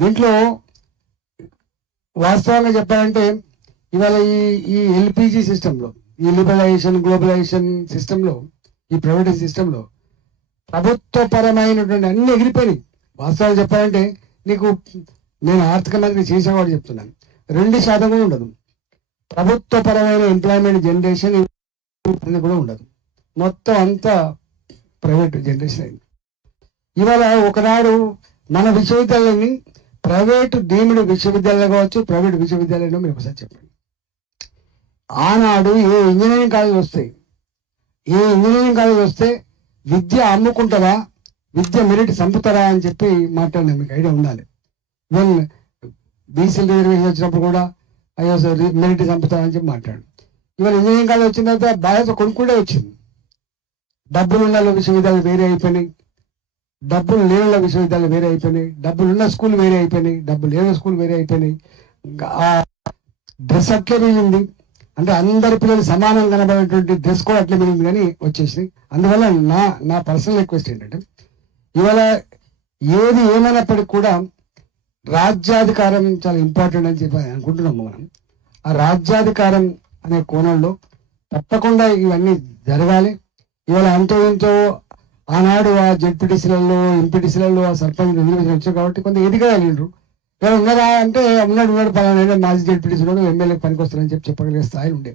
దీంట్లో వాస్తవంగా చెప్పాలంటే ఇవాళ ఈ ఎల్పిజి సిస్టంలో, ఈ లిబరలైజేషన్ గ్లోబలైజేషన్ సిస్టంలో, ఈ ప్రైవేట్ సిస్టంలో ప్రభుత్వపరమైనటువంటి అన్ని ఎగిరిపోయినాయి. వాస్తవాలు చెప్పాలంటే నీకు నేను ఆర్థిక మంత్రి చేసిన వాడు చెప్తున్నాను, 2% కూడా ఉండదు. ప్రభుత్వపరమైన ఎంప్లాయ్మెంట్ జనరేషన్ కూడా ఉండదు. మొత్తం అంతా ప్రైవేట్ జనరేషన్ అయింది. ఇవాళ ఒకనాడు మన విశ్వవిద్యాలయాన్ని ప్రైవేటు డీమ్డ్ విశ్వవిద్యాలయం కావచ్చు, ప్రైవేట్ విశ్వవిద్యాలయంలో మీరు ఒకసారి చెప్పండి. ఆనాడు ఏ ఇంజనీరింగ్ కాలేజ్ వస్తే విద్య అమ్ముకుంటారా, విద్య మెరిట్ చంపుతారా అని చెప్పి మాట్లాడినా మీకు ఐడియా ఉండాలి. ఈవెన్ బీసీ రిజర్వేషన్ వచ్చినప్పుడు కూడా అయ్యో సార్ మెరిట్ చంపుతారా అని చెప్పి మాట్లాడు. ఇవాళ ఇంజనీరింగ్ కాలేజ్ వచ్చిన తర్వాత బాధ్యత కొనుక్కుంటే వచ్చింది. డబ్బులు ఉన్న విశ్వవిద్యాలయాలు వేరే అయిపోయినాయి, డబ్బులు లేని విశ్వవిద్యాలయాలు వేరే అయిపోయినాయి, డబ్బులున్న స్కూల్ వేరే అయిపోయినాయి, డబ్బులు లేని స్కూల్ వేరే అయిపోయినాయి. ఆ డ్రెస్ అట్లే మిగిలింది, అంటే అందరి పిల్లలు సమానం కనబడేటువంటి డ్రెస్ కూడా అట్లే మిగిలింది కానీ వచ్చేసింది. అందువల్ల నా పర్సనల్ రిక్వెస్ట్ ఏంటంటే ఇవాళ ఏది ఏమైనప్పటికీ కూడా రాజ్యాధికారం చాలా ఇంపార్టెంట్ అని చెప్పి అనుకుంటున్నాము మనం. ఆ రాజ్యాధికారం అనే కోణంలో తప్పకుండా ఇవన్నీ జరగాలి. ఇవాళ అంతో ఇంతో ఆనాడు ఆ జెడ్పీటీసీలలో, ఎంపీటీసీలలో ఆ సర్పంచ్ రిజర్వేషన్ వచ్చాయి కాబట్టి కొంత ఎదిగలిండ్రు. ఇలా ఉన్నారా అంటే ఉన్నాడు పలానా మాజీ జెడ్పీటీసీలో ఎమ్మెల్యేకి పనికొస్తారని చెప్పగలిగే స్థాయి ఉండే.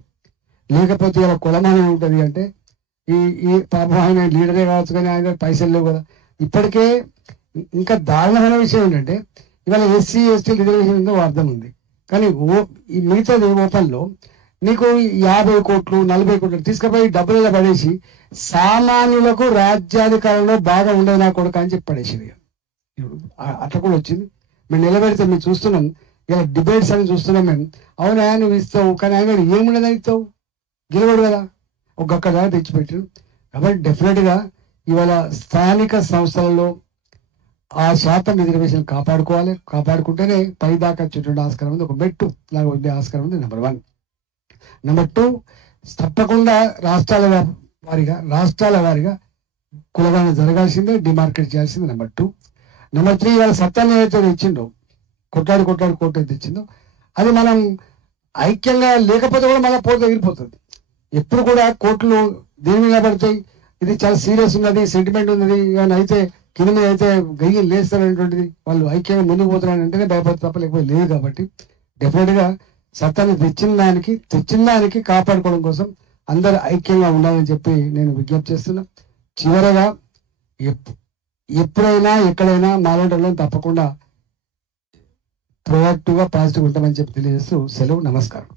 లేకపోతే ఇలా కులమానం ఉంటుంది అంటే ఈ పాపం ఆయన లీడరే కావచ్చు కానీ ఆయన పైసలు లేవు కదా. ఇప్పటికే ఇంకా దారుణమైన విషయం ఏంటంటే ఇవాళ ఎస్సీ ఎస్టీ రిజర్వేషన్ ఉందో అర్థం ఉంది, కానీ ఈ మిగతాది ఓపెన్లో నీకు 50 కోట్లు 40 కోట్లు తీసుకుపోయి డబ్బులలో పడేసి సామాన్యులకు రాజ్యాధికారంలో బాగా ఉండదు నా కొడుకు అని చెప్పి పడేసింది. అట్లా కూడా వచ్చింది. మేము నిలబెడితే మేము చూస్తున్నాం, ఇలా డిబేట్స్ అని చూస్తున్నాం మేము. అవునా నువ్వు ఇస్తావు, కానీ ఆయన ఏముండదని ఇస్తావు, గెలవడు కదా, ఒక్కొక్క దాకా తెచ్చిపెట్టారు. కాబట్టి డెఫినెట్గా ఇవాళ స్థానిక సంస్థలలో ఆ శాతం రిజర్వేషన్ కాపాడుకుంటేనే పై దాకా వచ్చేటువంటి ఆస్కారం ఉంది, ఒక మెట్టు లాగా ఉండే ఆస్కారం ఉంది. నెంబర్ 1. నెంబర్ 2, తప్పకుండా రాష్ట్రాల వారిగా కులగానే జరగాల్సిందే, డిమార్కెట్ చేయాల్సిందే. నెంబర్ 2. నెంబర్ 3, వాళ్ళ సత్తాన్ని ఏదైతే ఇచ్చిండో కొట్లాడి కోర్టు అయితే ఇచ్చిందో అది మనం ఐక్యంగా లేకపోతే కూడా మళ్ళీ పోతే ఎగిరిపోతుంది. ఎప్పుడు కూడా కోర్టులు దేని మీద పడతాయి, ఇది చాలా సీరియస్ ఉన్నది, సెంటిమెంట్ ఉన్నది, ఏమైనా అయితే కింద మీద అయితే గయ్యి లేస్తారనేటువంటిది వాళ్ళు ఐక్యంగా ముందుకు పోతున్నారని అంటేనే భయపడతారు తప్ప లేకపోతే లేదు. కాబట్టి డెఫినెట్గా సత్తాన్ని తెచ్చిన దానికి కాపాడుకోవడం కోసం అందరూ ఐక్యంగా ఉండాలని చెప్పి నేను విజ్ఞప్తి చేస్తున్నా. చివరగా ఎప్పుడైనా ఎక్కడైనా మాలాంటి తప్పకుండా ప్రొయాక్టివ్గా పాజిటివ్ ఉంటామని చెప్పి తెలియజేస్తూ సెలవు. నమస్కారం.